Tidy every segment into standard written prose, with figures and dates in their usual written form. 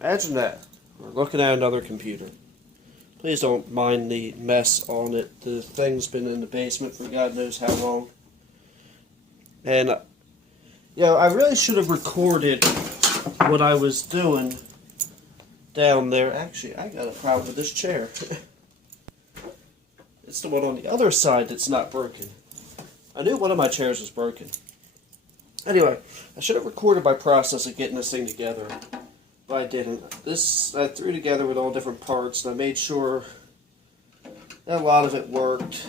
Imagine that. We're looking at another computer. Please don't mind the mess on it. The thing's been in the basement for God knows how long. And, I really should have recorded what I was doing down there. Actually, I got a problem with this chair. It's the one on the other side that's not broken. I knew one of my chairs was broken. Anyway, I should have recorded my process of getting this thing together. But I didn't. This I threw together with all different parts, and I made sure that a lot of it worked.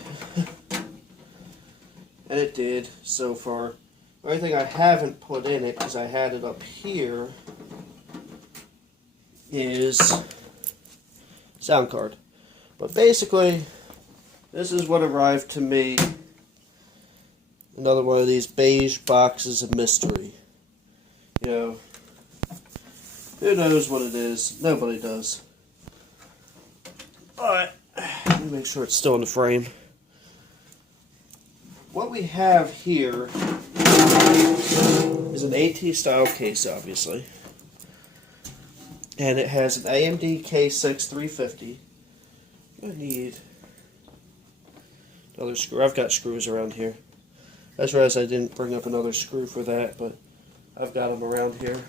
And it did, so far. The only thing I haven't put in it, because I had it up here, is sound card. But basically, this is what arrived to me. Another one of these beige boxes of mystery. Who knows what it is? Nobody does. But, let me make sure it's still in the frame. What we have here is an AT style case, obviously. And it has an AMD K6 350. I need another screw. I've got screws around here. I just realized I didn't bring up another screw for that, but I've got them around here.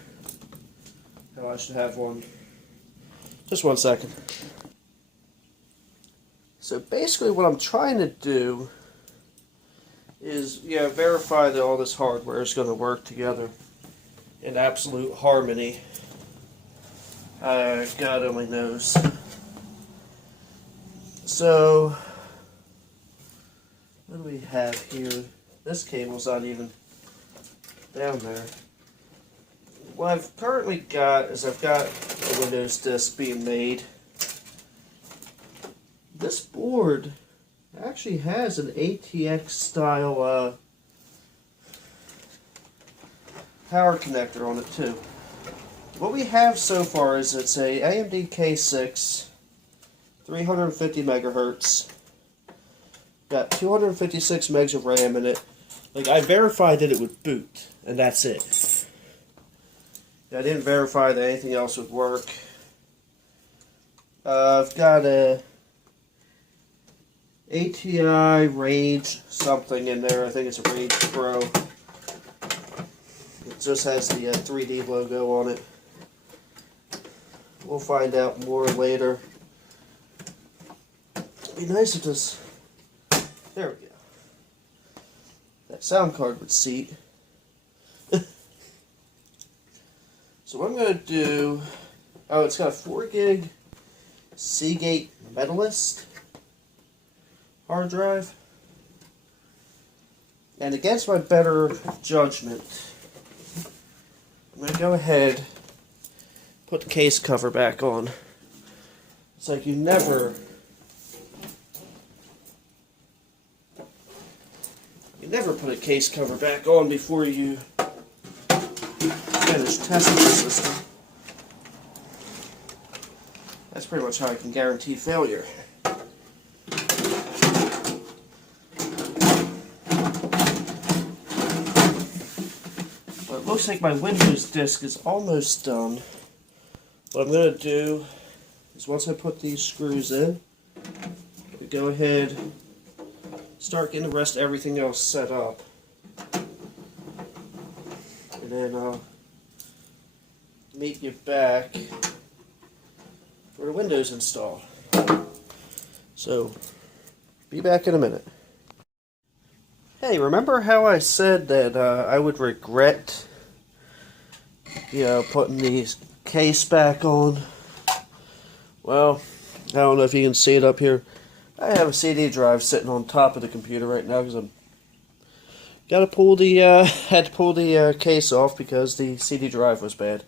Oh, I should have one. Just one second. So basically what I'm trying to do is, verify that all this hardware is going to work together in absolute harmony. God only knows. So, what do we have here? This cable's not even down there. What I've currently got is I've got a Windows disk being made. This board actually has an ATX style power connector on it too. What we have so far is it's a AMD K6 350 megahertz. Got 256 megs of RAM in it. Like, I verified that it would boot, and that's it. I didn't verify that anything else would work. I've got a ATI Rage something in there. I think it's a Rage Pro. It just has the 3D logo on it. We'll find out more later. It'd be nice if this... There we go. That sound card would seat. So what I'm going to do... Oh, it's got a 4 gig Seagate Medalist hard drive. And against my better judgment, I'm going to go ahead, put the case cover back on. It's like you never put a case cover back on before you finish testing the system. That's pretty much how I can guarantee failure. But it looks like my Windows disk is almost done. What I'm going to do is once I put these screws in, we go ahead, start getting the rest of everything else set up. And then I'll meet you back for the Windows install. So, be back in a minute. Hey, remember how I said that I would regret, putting the case back on? Well, I don't know if you can see it up here. I have a CD drive sitting on top of the computer right now because I'm had to pull the case off because the CD drive was bad.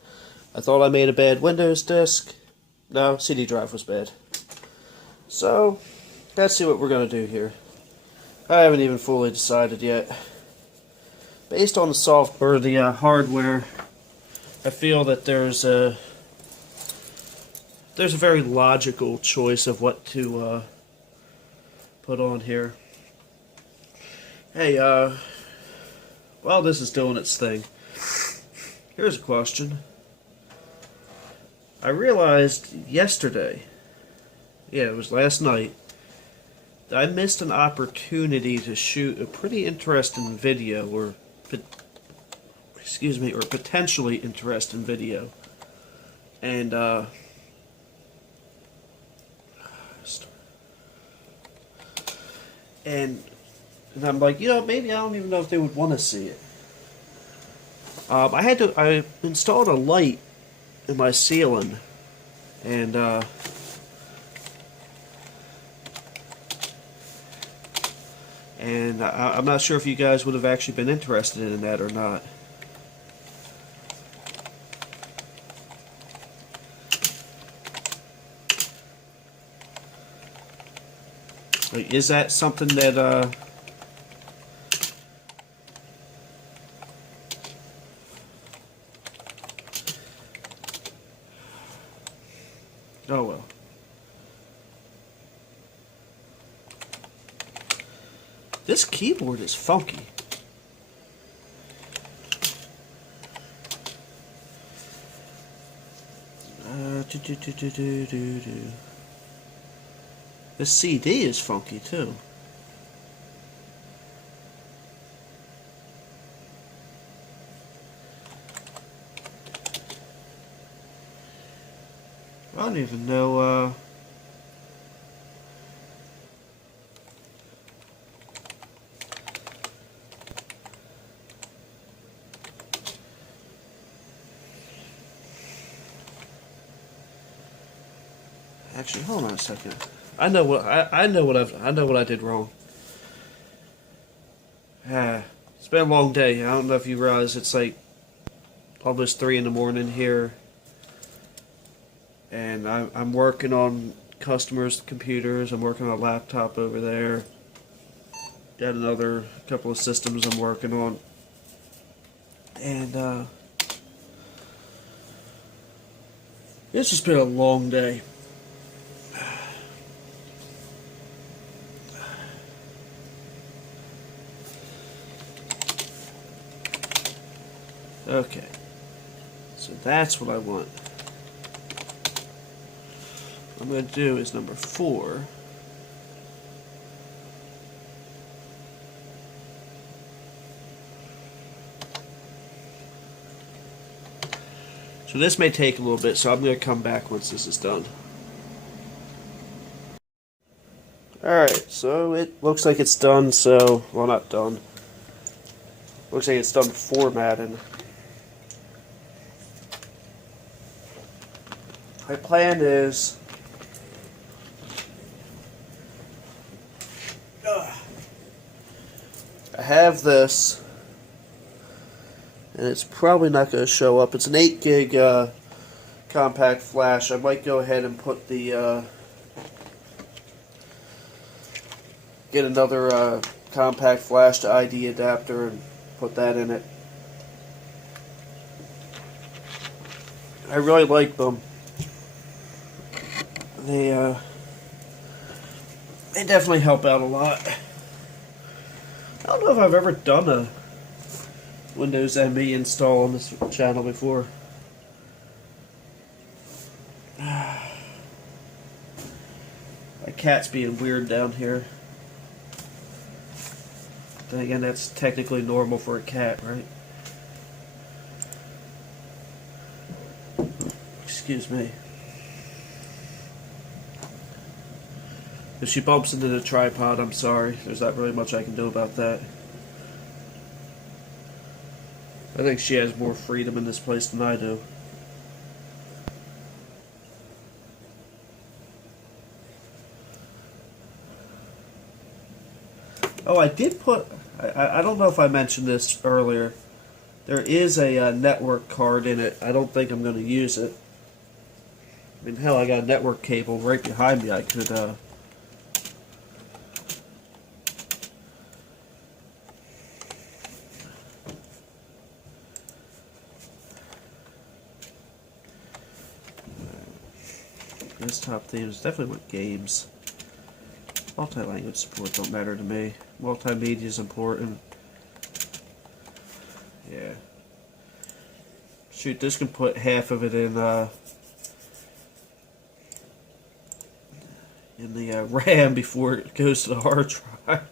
I thought I made a bad Windows disk. No, CD drive was bad. So, let's see what we're going to do here. I haven't even fully decided yet. Based on the software, the hardware, I feel that there's a very logical choice of what to put on here. Hey, while this is doing its thing, here's a question. I realized yesterday, yeah, it was last night, that I missed an opportunity to shoot a pretty interesting video, or excuse me, or potentially interesting video. And and I'm like, you know, maybe I don't even know if they would want to see it. I installed a light in my ceiling, and I'm not sure if you guys would have actually been interested in that or not. Like, is that something that oh well. This keyboard is funky. This CD is funky too. I don't even know. Actually, hold on a second. I know what I know what I did wrong. It's been a long day. I don't know if you realize it's like almost 3 in the morning here, and I'm working on customers' computers. I'm working on a laptop over there. Got another couple of systems I'm working on, and it's just been a long day. Okay, so that's what I want. What I'm going to do is number 4. So this may take a little bit, so I'm going to come back once this is done. Alright, so it looks like it's done, so, well, not done. Looks like it's done formatting. My plan is I have this, and it's probably not going to show up. It's an 8 gig compact flash. I might go ahead and put the get another compact flash to ID adapter and put that in it. I really like them. They definitely help out a lot. I don't know if I've ever done a Windows ME install on this channel before. My cat's being weird down here. Then again, that's technically normal for a cat, right? Excuse me. If she bumps into the tripod, I'm sorry. There's not really much I can do about that. I think she has more freedom in this place than I do. Oh, I did put... I don't know if I mentioned this earlier. There is a network card in it. I don't think I'm going to use it. I mean, hell, I got a network cable right behind me. I could... Desktop themes definitely want games. Multi-language support don't matter to me. Multimedia is important. Yeah. Shoot, this can put half of it in in the RAM before it goes to the hard drive.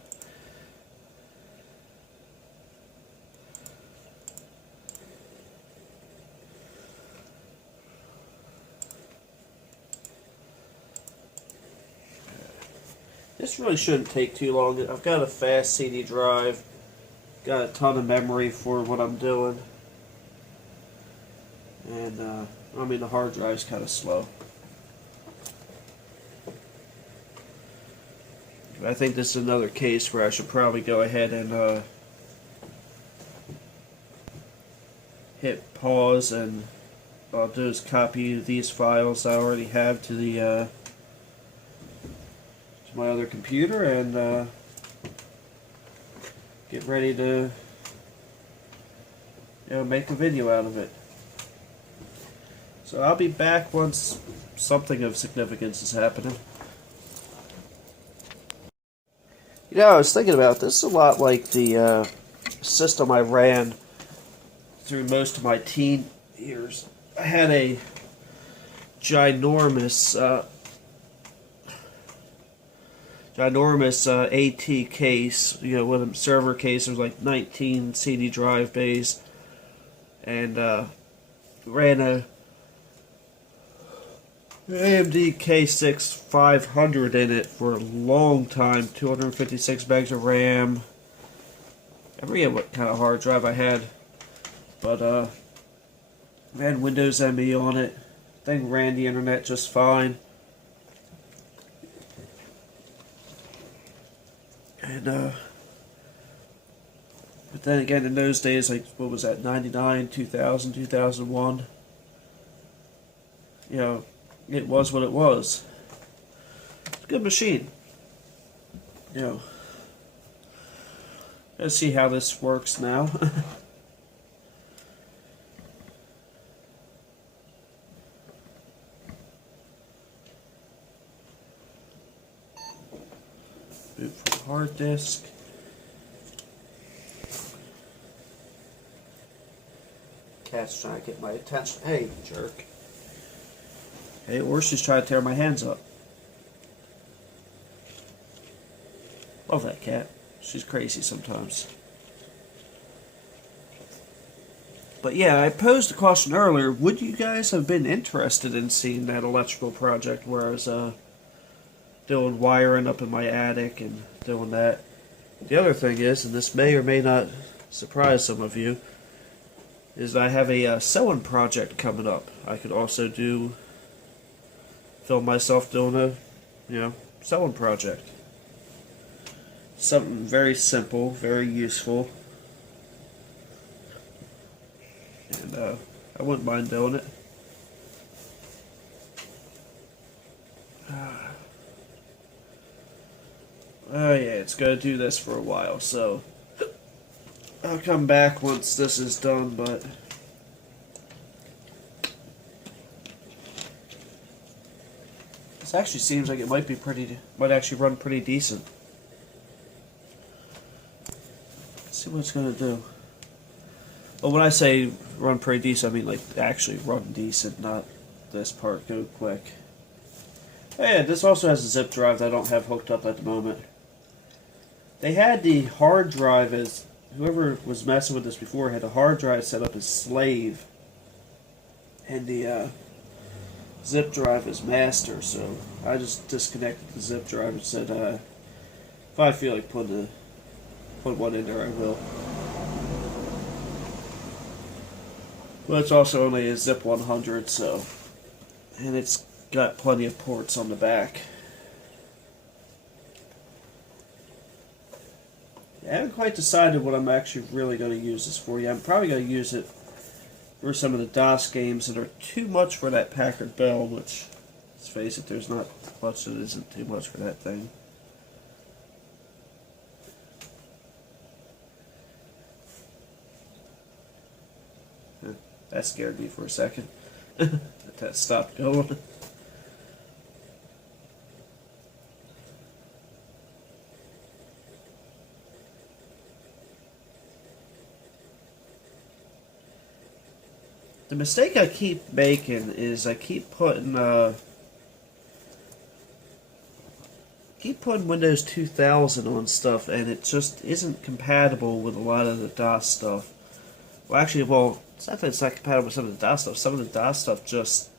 This really shouldn't take too long. I've got a fast CD drive, got a ton of memory for what I'm doing, and I mean the hard drive's kind of slow. I think this is another case where I should probably go ahead and hit pause, and what I'll do is copy these files I already have to the my other computer and get ready to make a video out of it. So I'll be back once something of significance is happening. You know, I was thinking about this. It's a lot like the system I ran through most of my teen years. I had a ginormous AT case, with a server case. There was like 19 CD drive bays, and ran a AMD K6 500 in it for a long time. 256 megs of RAM. I forget what kind of hard drive I had, but I had Windows ME on it. Thing ran the internet just fine. And but then again, in those days, like, what was that, 99, 2000, 2001, it was what it was. It's a good machine. Let's see how this works now. Boot from hard disk. Cat's trying to get my attention. Hey, jerk. Hey, or she's trying to tear my hands up. Love that cat. She's crazy sometimes. But yeah, I posed a question earlier. Would you guys have been interested in seeing that electrical project where I was doing wiring up in my attic and doing that? The other thing is, and this may or may not surprise some of you, is I have a sewing project coming up. I could also film myself doing a, sewing project. Something very simple, very useful, and I wouldn't mind doing it. Oh yeah, it's gonna do this for a while, so I'll come back once this is done, but this actually seems like it might actually run pretty decent. Let's see what it's gonna do. Well, when I say run pretty decent, I mean like actually run decent, not this part go quick. Oh yeah, this also has a zip drive that I don't have hooked up at the moment. They had the hard drive as, whoever was messing with this before had the hard drive set up as slave, and the zip drive as master, so I just disconnected the zip drive and said if I feel like put one in there, I will. Well, it's also only a zip 100, so, and it's got plenty of ports on the back. I haven't quite decided what I'm actually really going to use this for yet. I'm probably going to use it for some of the DOS games that are too much for that Packard Bell, which, let's face it, there's not much that isn't too much for that thing. That scared me for a second. That stopped going. The mistake I keep making is I keep putting keep putting Windows 2000 on stuff, and it just isn't compatible with a lot of the DOS stuff. Well, actually, it's not that it's not compatible with some of the DOS stuff. Some of the DOS stuff just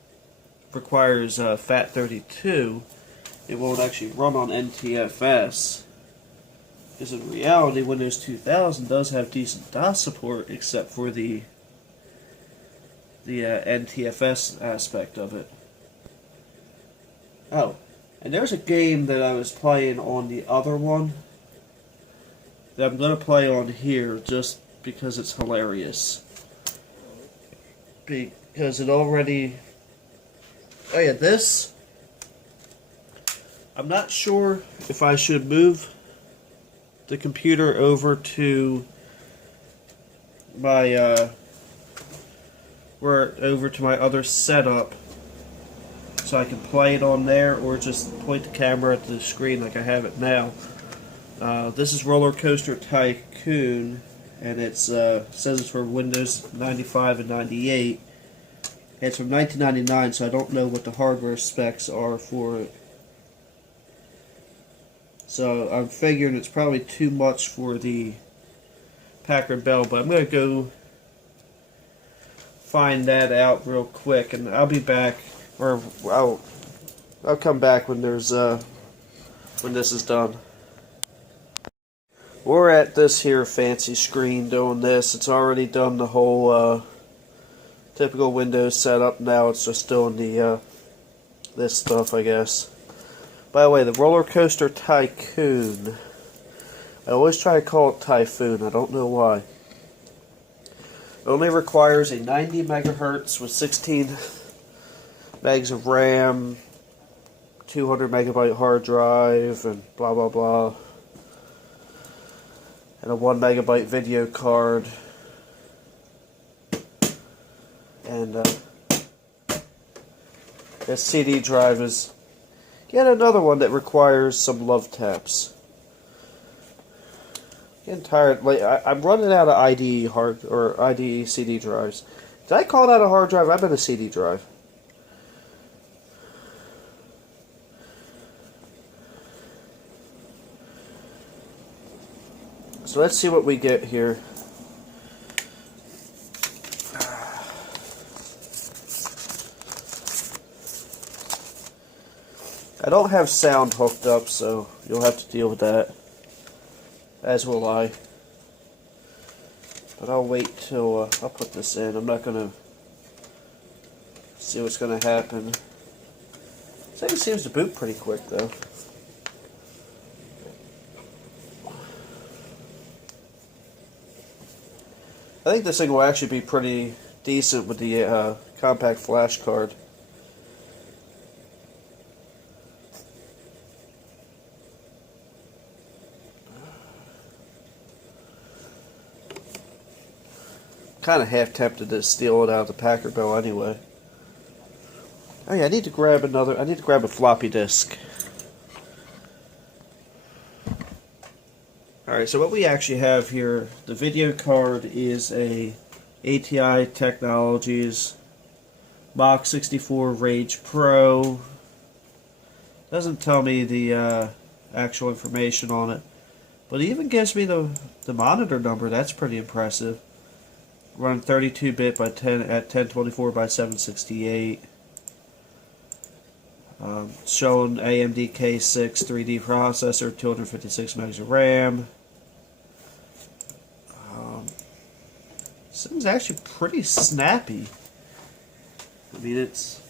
requires FAT32. It won't actually run on NTFS. Because in reality, Windows 2000 does have decent DOS support, except for the NTFS aspect of it. Oh, and there's a game that I was playing on the other one that I'm going to play on here just because it's hilarious. Because it already... Oh yeah, this... I'm not sure if I should move the computer over to my over to my other setup so I can play it on there, or just point the camera at the screen like I have it now. This is Roller Coaster Tycoon, and it says it's for Windows 95 and 98. It's from 1999, so I don't know what the hardware specs are for it. So I'm figuring it's probably too much for the Packard Bell, but I'm going to go find that out real quick, and I'll be back, or I'll come back when there's when this is done. We're at this here fancy screen doing this. It's already done the whole typical Windows setup. Now it's just doing the this stuff, I guess. By the way, the Roller Coaster Tycoon. I always try to call it Typhoon. I don't know why. It only requires a 90 megahertz with 16 megs of RAM, 200 megabyte hard drive, and blah blah blah, and a 1 megabyte video card, and this CD drive is yet another one that requires some love taps. Getting tired. Like I'm running out of IDE IDE CD drives. Did I call that a hard drive? I've been a CD drive. So let's see what we get here. I don't have sound hooked up, so you'll have to deal with that. As will I. But I'll wait till I'll put this in. I'm not going to see what's going to happen. This thing seems to boot pretty quick, though. I think this thing will actually be pretty decent with the compact flash card. Kind of half tempted to steal it out of the Packard Bell anyway. Oh yeah, I need to grab a floppy disk. Alright, so what we actually have here, the video card is a ATI Technologies Mach 64 Rage Pro. Doesn't tell me the actual information on it, but it even gives me the monitor number. That's pretty impressive. Running 32-bit by 10 at 1024 by 768. Showing AMD K6 3D processor, 256 megs of RAM. This thing's actually pretty snappy. I mean, it's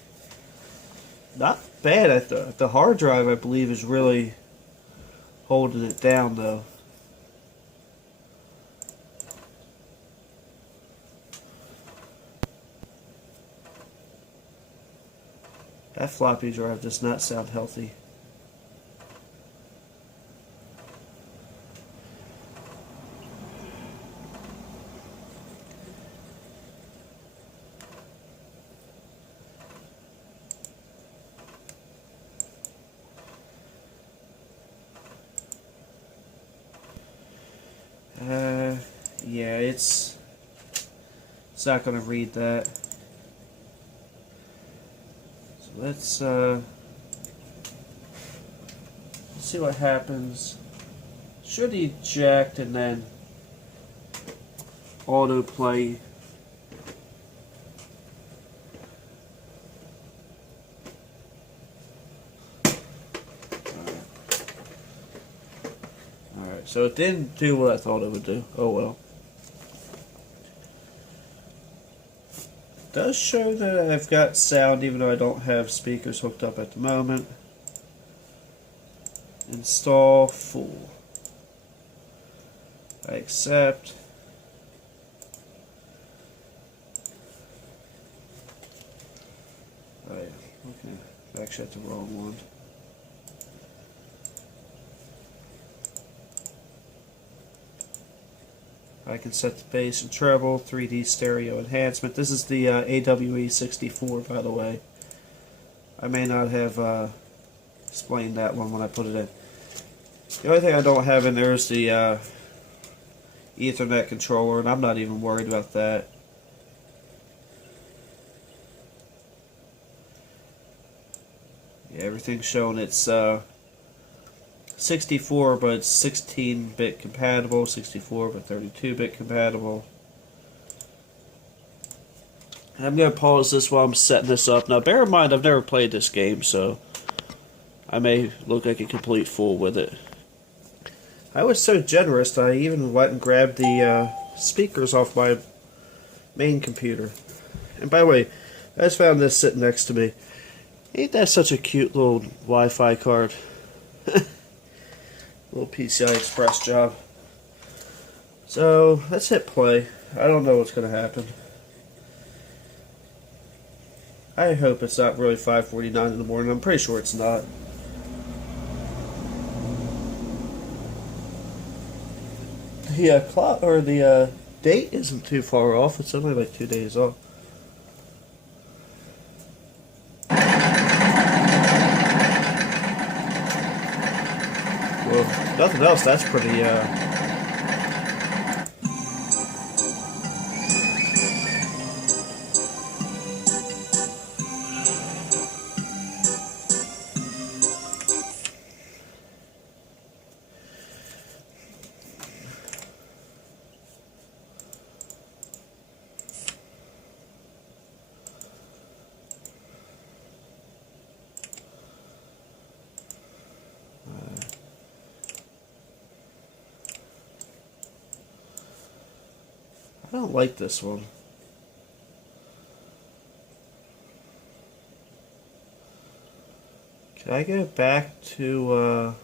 not bad. The hard drive, I believe, is really holding it down, though. That floppy drive does not sound healthy. Yeah, it's not going to read that. See see what happens. Should eject and then autoplay. Alright, so it didn't do what I thought it would do. Oh well. It does show that I've got sound even though I don't have speakers hooked up at the moment. Install full. I accept. Oh yeah, okay. Actually, that's the wrong one. I can set the bass and treble, 3D stereo enhancement. This is the AWE64, by the way. I may not have explained that one when I put it in. The only thing I don't have in there is the Ethernet controller, and I'm not even worried about that. Yeah, everything's showing it's 64, but it's 16-bit compatible, 64 but 32-bit compatible. And I'm going to pause this while I'm setting this up. Now, bear in mind, I've never played this game, so I may look like a complete fool with it. I was so generous that I even went and grabbed the speakers off my main computer. And by the way, I just found this sitting next to me. Ain't that such a cute little Wi-Fi card? Little PCI Express job. So, let's hit play. I don't know what's going to happen. I hope it's not really 5:49 in the morning. I'm pretty sure it's not. The clock or the date isn't too far off. It's only like 2 days off. Well, if nothing else, that's pretty I don't like this one. Can I go back to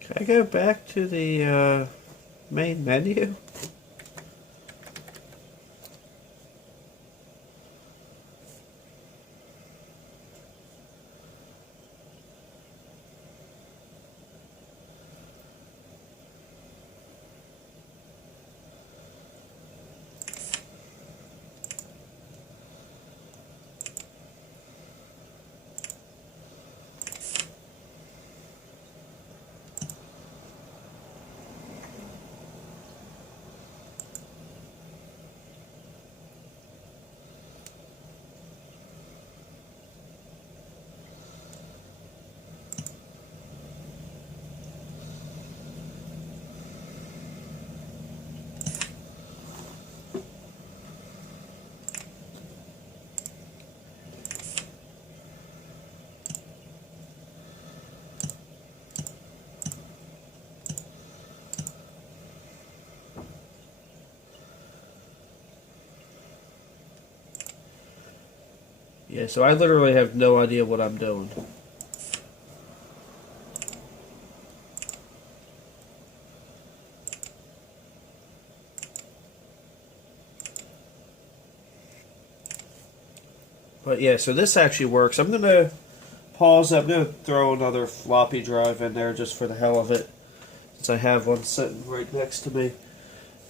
can I go back to the main menu? Yeah, so I literally have no idea what I'm doing. But yeah, so this actually works. I'm going to pause it. I'm going to throw another floppy drive in there just for the hell of it, since I have one sitting right next to me.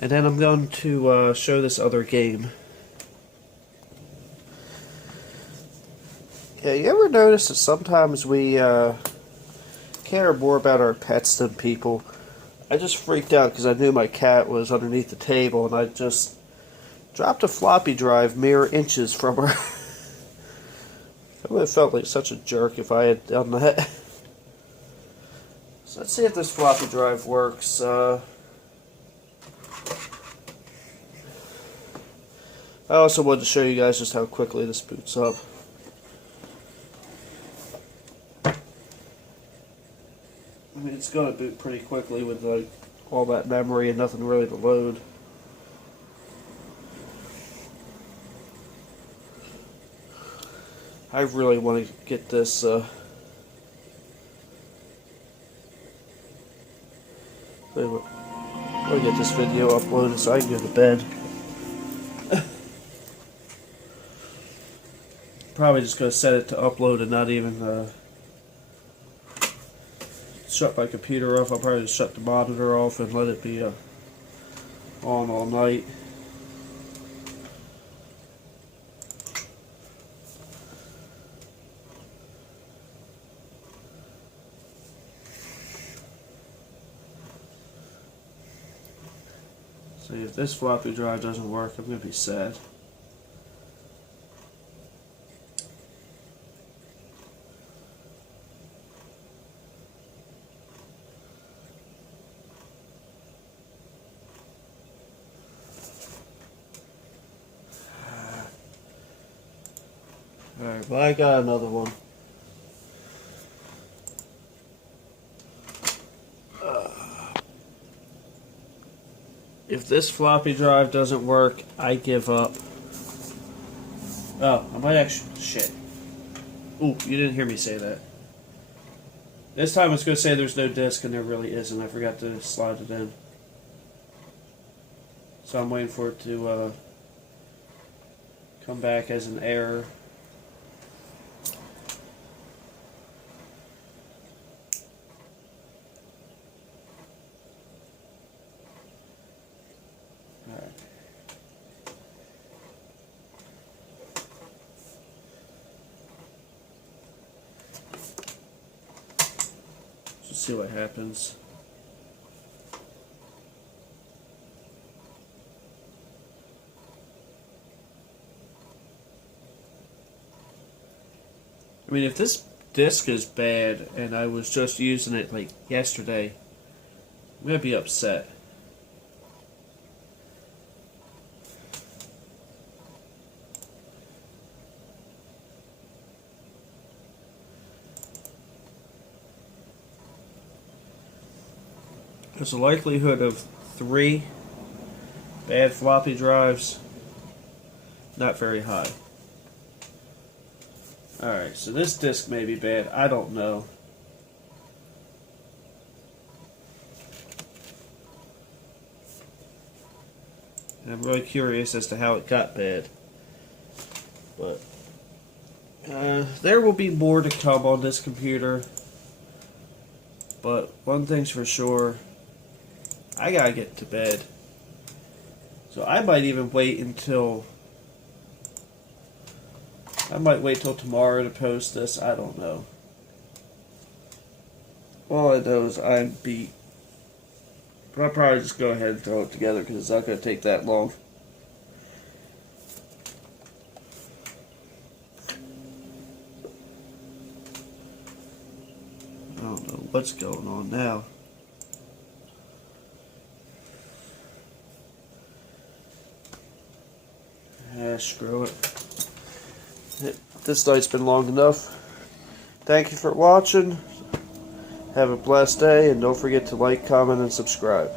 And then I'm going to show this other game. Yeah, you ever notice that sometimes we care more about our pets than people? I just freaked out because I knew my cat was underneath the table, and I just dropped a floppy drive mere inches from her. I would have felt like such a jerk if I had done that. So let's see if this floppy drive works. I also wanted to show you guys just how quickly this boots up. I mean, it's going to boot pretty quickly with like all that memory and nothing really to load. I really want to get this get this video uploaded so I can go to bed. Probably just going to set it to upload and not even shut my computer off. I'll probably just shut the monitor off and let it be on all night. See, if this floppy drive doesn't work, I'm going to be sad. Alright, well, I got another one. If this floppy drive doesn't work, I give up. Oh, I might actually... Shit. Ooh, you didn't hear me say that. This time I was going to say there's no disc, and there really isn't. I forgot to slide it in. So I'm waiting for it to come back as an error. Let's see what happens. I mean, if this disc is bad and I was just using it like yesterday, I'm going to be upset. There's a likelihood of 3 bad floppy drives, not very high. Alright, so this disk may be bad, I don't know. And I'm really curious as to how it got bad. But there will be more to come on this computer. But one thing's for sure, I gotta get to bed. So I might even wait until... I might wait till tomorrow to post this, I don't know. All I know is I'm beat. But I'll probably just go ahead and throw it together because it's not going to take that long. I don't know what's going on now. Screw it. This night's been long enough. Thank you for watching. Have a blessed day, and don't forget to like, comment, and subscribe.